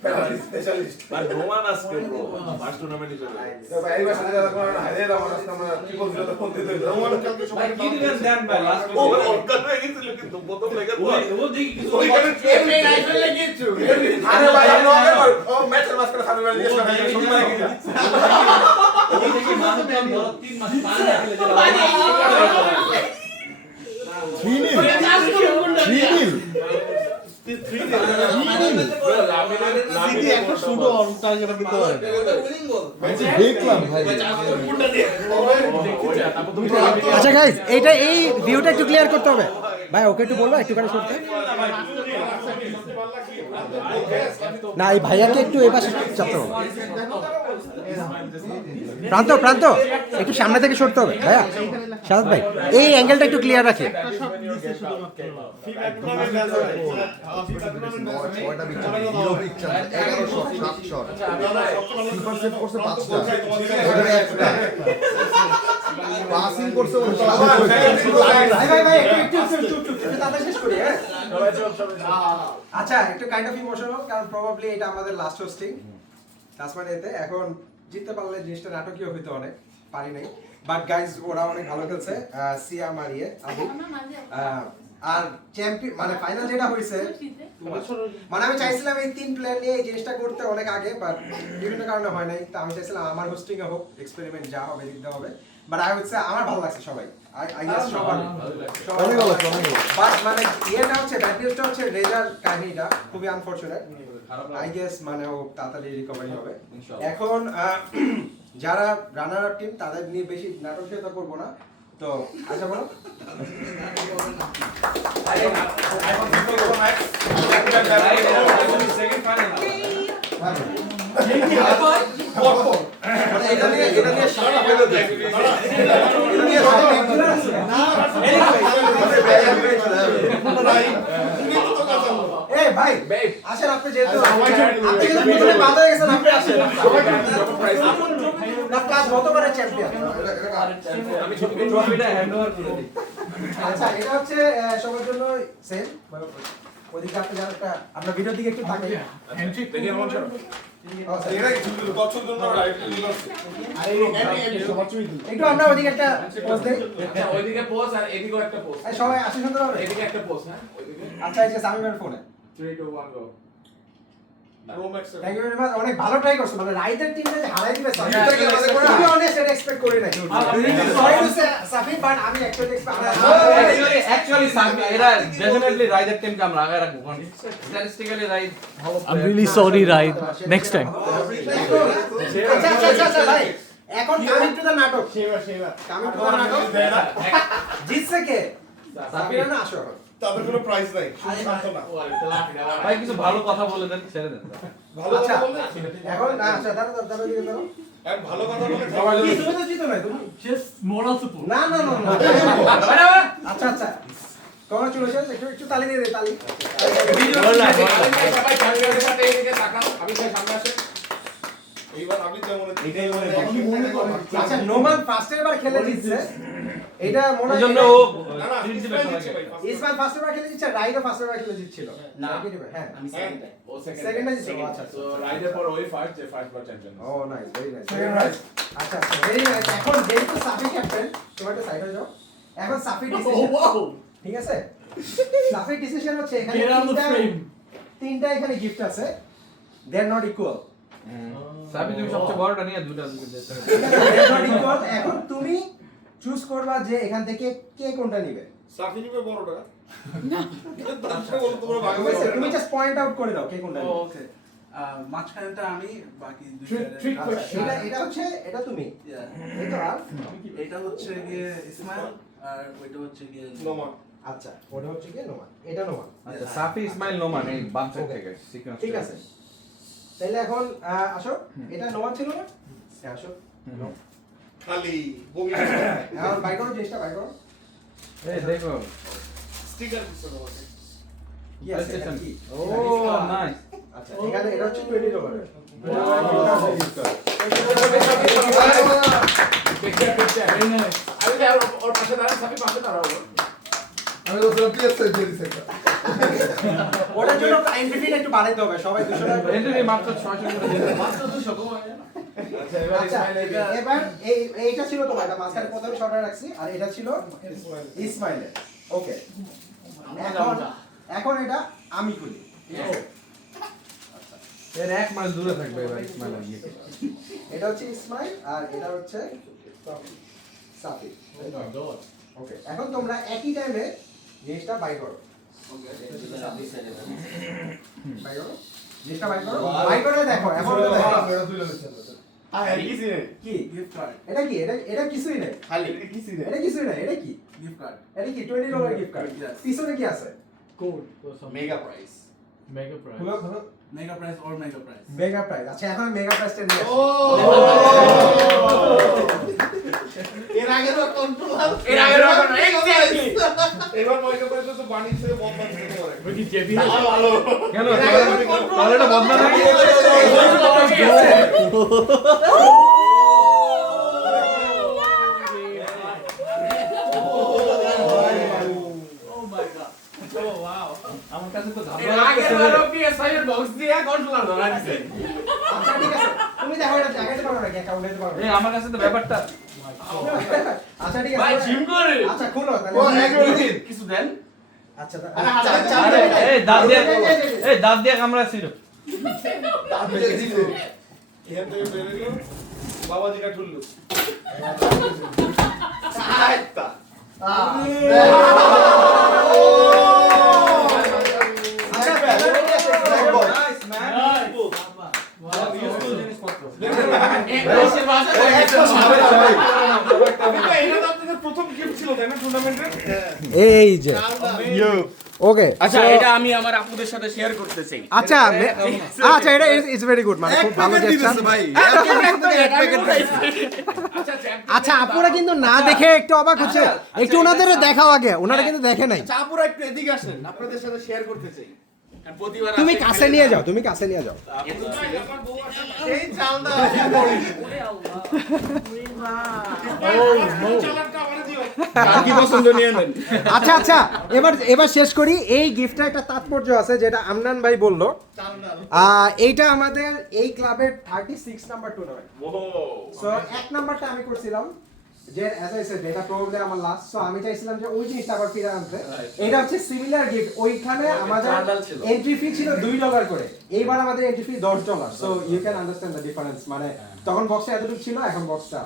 Specialist আর Roman আজকে bro first tournament হিসেবে ভাই এই মাসে যারা কোন হাইরে আমার রাস্তা আমরা কি বলছো তো ফোন দিতে রোমান কালকে ভাই কি দিবেন দেন ভাই লাস্ট ও অর্গান হয়ে গেছিল কিন্তু প্রথম লেগে তো ও দেখি কিছু ওইখানে এমনি নাইট্রেল লাগিয়েছো আরে ভাই আমরা ও ম্যাচের মাঝখানে সামনে বাড়ি গেছে না সব মারা গেছে ওই দেখি মানুষ দাম ধরো 3 মাস পানি না খেলে আচ্ছা গাইস এইটা এই ভিউটা একটু ক্লিয়ার করতে হবে ভাই ওকে একটু বলবো একটু করে করতে না এই ভাইয়াকে একটু এই পাশে চাপতে হবে প্রান্ত প্রান্ত একটু সামনে থেকে সরতে হবে ভাইয়া শাহাদ ভাই এই অ্যাঙ্গেলটা একটু ক্লিয়ার রাখে আচ্ছা একটু কাইন্ড অফ ইমোশনাল কারণ প্রবাবলি এটা আমাদের লাস্ট হোস্টিং তাসমানিয়াতে এখন জিততে পারলে জিনিসটা নাটকীয় হইতো অনেক পারি নাই বাট গাইজ ওরা অনেক ভালো খেলছে সিয়া মারিয়ে আর চ্যাম্পিয়ন মানে ফাইনাল যেটা হয়েছে মানে আমি চাইছিলাম এই 3 প্লেয়ার নিয়ে এই জিনিসটা করতে অনেক আগে বাট বিভিন্ন কারণে হয় নাই তো আমি চাইছিলাম আমার হোস্টিং এ হোক এক্সপেরিমেন্ট যা হবে দিতে হবে বাট আই উড সে আমার ভালো লাগছে সবাই আই গেস সবার অনেক ভালো বাট মানে এটা হচ্ছে ব্যাড নিউজটা হচ্ছে রেজার কাহিনীটা খুবই আনফরচুনেট আই গেস মানে ও তাড়াতাড়ি রিকভারি হবে এখন যারা রানার আপ টিম তাদের নিয়ে বেশি নাটকীয়তা করব না তো আচ্ছা বলো সেকেন্ড ফাইনাল এটা নিয়ে সারা ফেলে দেয় এটা নিয়ে এই ভাই আসেন আপনি যেহেতু আপনি কিন্তু প্রথমে বাদ হয়ে গেছেন আপনি আসেন না ক্লাস গতবারের চ্যাম্পিয়ন আমি ট্রফিটা হ্যান্ড ওভার করে দিই আচ্ছা এটা হচ্ছে সবার জন্য সেম ওদিকে আপনি যারা একটা আমরা ভিডিওর দিকে একটু তাকাই এন্ট্রি দেখে মন ছাড়ো এটা কি ছিল বছর জন্য রাইট আরে একটু আমরা ওদিকে একটা পোস্ট দেই ওইদিকে পোস্ট আর এদিকেও একটা পোস্ট সবাই আসি সুন্দর হবে এদিকে একটা পোস্ট হ্যাঁ ওইদিকে আচ্ছা এই যে সামিমের ফোনে 3 2 1 গো থ্যাংক ইউ ভেরি মাচ অনেক ভালো ট্রাই করছো মানে রাইডার টিমে যে হারাই দিবে সাফি এটাকে আমাদের করে আমি অনেস্ট এটা এক্সপেক্ট করি নাই sorry to say Safi but আমি অ্যাকচুয়ালি অ্যাকচুয়ালি সামি এরা ডেফিনেটলি রাইডার টিমকে আমরা আগে রাখবো কারণ স্ট্যাটিস্টিক্যালি রাইড ভালো I'm really sorry, Raid. Next time. আচ্ছা ভাই এখন কামিং টু দ্য নাটক কামিং টু দ্য নাটক জিতছে কে সাফিরা না আসো তাদের কোনো প্রাইস নাই শুধু শান্ত না ভাই কিছু ভালো কথা বলে দেন ছেড়ে দেন ভালো আচ্ছা কথা বললে এখন আচ্ছা দাঁড়াও দিকে দাঁড়াও এক ভালো কথা বলে তুমি তো জিতো না তুমি Just moral support. না আচ্ছা কংগ্রাচুলেশনস একটু তালি দিয়ে দে তালি সবাই সামনের সাথে এদিকে তাকান আমি ভাই সামনে আসেন এইবার আমি যেমন এটাই মনে আচ্ছা নোমান ফার্স্টের বার খেলে জিতছে এটা মনে হয় জন্য ও না না ট্রিট দিবে সবাইকে ইসমাইল ফার্স্টের বার খেলে জিতছে রাইডও ফার্স্টের বার খেলে জিতছিল না। হ্যাঁ আমি সেকেন্ড ও Second টাই জিতছে, আচ্ছা, সো রাইডার পর ওই ফার্স্ট যে ফার্স্ট বার চ্যাম্পিয়ন ও nice very nice second rice আচ্ছা ভেরি নাইস এখন যেহেতু সাফি ক্যাপ্টেন তোমার একটা সাইড হয়ে যাও এখন সাফি ডিসিশন ঠিক আছে সাফি ডিসিশন হচ্ছে এখানে Get out of the frame. তিনটা এখানে গিফট আছে দে আর নট ইকুয়াল সাবি তুমি সবচেয়ে বড়টা নিয়ে দুটো এখন তুমি চুজ করবা যে এখান থেকে কে কোনটা নিবে সাফি নিবে বড়টা না তারপরে বলো তোমরা ভাগে ভাগে তুমি জাস্ট পয়েন্ট আউট করে দাও কে কোনটা নিবে ওকে মাঝখানেটা আমি বাকি Trick question. এটা হচ্ছে এটা তুমি এই তো আর এটা হচ্ছে গিয়ে ইসমাইল আর ওইটা হচ্ছে গিয়ে নোমান আচ্ছা ওটা হচ্ছে কি নোমান এটা নোমান আচ্ছা সাফি ইসমাইল নোমান এই বাম সাইড থেকে সিকোয়েন্স ঠিক আছে তাহলে এখন আসো এটা নোমান ছিল না হ্যাঁ আসো খালি বমি এখন বাই করো চেষ্টা বাই করো এই দেখো স্টিকার দিছো আমাকে কি আছে এটা কি? ও নাইস আচ্ছা এখানে এটা হচ্ছে 20 ডলারের আমি ওর পাশে দাঁড়ান সাফি পাশে দাঁড়াবো আমি তো পিএস সাইড দিয়ে দিছি ওটা জন্য এন্ট্রি ফি একটু বাড়াইতে হবে সবাই 200 টাকা করে। এন্ট্রি মাত্র 600 করে দিতে মাত্র 200 কমায় না? আচ্ছা এবার এইটা ছিল তোমার এটা মাঝখানে প্রথমে শর্ট রাখছি আর এটা ছিল ইসমাইলের ওকে এখন এটা আমি খুলি এর 1 মাইল দূরে থাকবে এবার ইসমাইল গিয়ে এটা হচ্ছে ইসমাইল আর এটা হচ্ছে সাফি ওকে এখন তোমরা একই টাইমে জিনিসটা বাই করো বাই করো জিনিসটা বাই করে দেখো এখন তো দেখো কি Gift card. এটা কি এটা কিছুই নেই এটা কিছুই নেই এটা কি Gift card. এটা কি $20 গিফট কার্ড Yes. পিছনে কি আছে Code or something. Mega price Mega prize. খুলো খুলো Mega prize or mega prize. Mega price আচ্ছা এখন মেগা প্রাইসটা নিয়ে আসি। এর আগে তো কন্ট্রোল এক্স্যাক্টলি এবার ময়কা করে তো বাণিজ্য থেকে বন্ধ করতে পারে Wait, JB ভালো কেন তাহলে এটা বন্ধ না Oh my god. Oh wow. আমার কাছে তো এর আগের বারও PS5 এর বক্স দিয়ে কন্ট্রোলার ধরা দিছে আচ্ছা ঠিক আছে তুমি দেখো এটা জায়গাতে পারো নাকি অ্যাকাউন্টে দিতে পারো এই আমার কাছে তো ব্যাপারটা আচ্ছা ঠিক ভাই আছে জিম করে আচ্ছা খুলো ও তাহলে এক মিনিট কিছু দেন আচ্ছা আরে এই দাঁত দিয়ে কামড়াছিল এখান থেকে বের হলো বাবাজিটা ঠুললো আচ্ছা নাইস ম্যান এসে বাসা প্রথম গিফট ছিল তাই না টুর্নামেন্টের এই যে ওকে আচ্ছা এটা আমি আমার আপুদের সাথে শেয়ার করতে চাই আচ্ছা আচ্ছা এটা ইজ ভেরি গুড মানে খুব ভালো জেস্টার ভাই আচ্ছা আপুরা কিন্তু না দেখে একটু অবাক হচ্ছে একটু ওনাদের দেখাও আগে ওনারা কিন্তু দেখে নাই চাপুরা একটু এদিকে আসেন আপনাদের সাথে শেয়ার করতে চাই প্রতিবার তুমি কাছে নিয়ে যাও তুমি কাছে নিয়ে যাও এই চালদা কি পছন্দ নিয়ে নেন আচ্ছা আচ্ছা এবার শেষ করি এই গিফটটা একটা তাৎপর্য আছে যেটা আমনান ভাই বললো এইটা আমাদের এই ক্লাবের 36 নাম্বার টুর্নামেন্ট সো এক নাম্বারটা আমি করছিলাম যে অ্যাজ আই সেড এটা প্রবাবলি আমার লাস্ট সো আমি চাইছিলাম যে ওই জিনিসটা আবার ফিরে আনতে এটা হচ্ছে সিমিলার গিফট ওইখানে আমাদের এন্ট্রি ফি ছিল $2 করে এইবার আমাদের entry fee $10 so you can understand the difference মানে তখন বক্সে এতটুকু ছিল এখন বক্সটা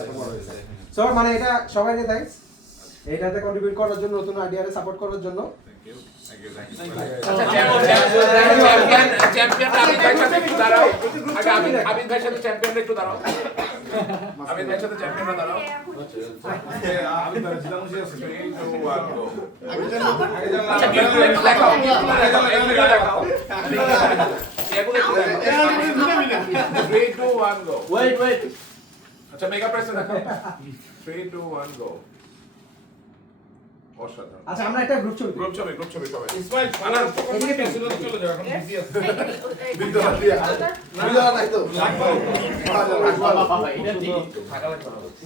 এত বড় হয়েছে সো মানে এটা সবাইকে থ্যাঙ্কস এইটাতে কন্ট্রিবিউট করার জন্য নতুন আইডিয়ারে সাপোর্ট করার জন্য আচ্ছা চ্যাম্পিয়ন আবিদ ভাইয়ের সাথে একটু দাঁড়াও আগে আবিদ ভাইয়ের সাথে চ্যাম্পিয়নরা একটু দাঁড়াও আবিদ ভাইয়ের সাথে চ্যাম্পিয়নরা দাঁড়াও আমি তো জিলা মুশি আছে আচ্ছা গিফট দেখাও এগুলো দেখাও এগুলো 3 2 1 গো Wait. আচ্ছা মেগা প্রাইস দেখাও 3 2 1 গো অসাধারণ আচ্ছা আমরা একটা গ্রুপ ছবি গ্রুপ ছবি সবাই ইসমাইল ফানার এদিকে পেন। চলে যাও এখন বিজি আছে বিদ্যা দিয়া বুঝা নাই তো লাগবে এটা ঠিক থাকা লাগবে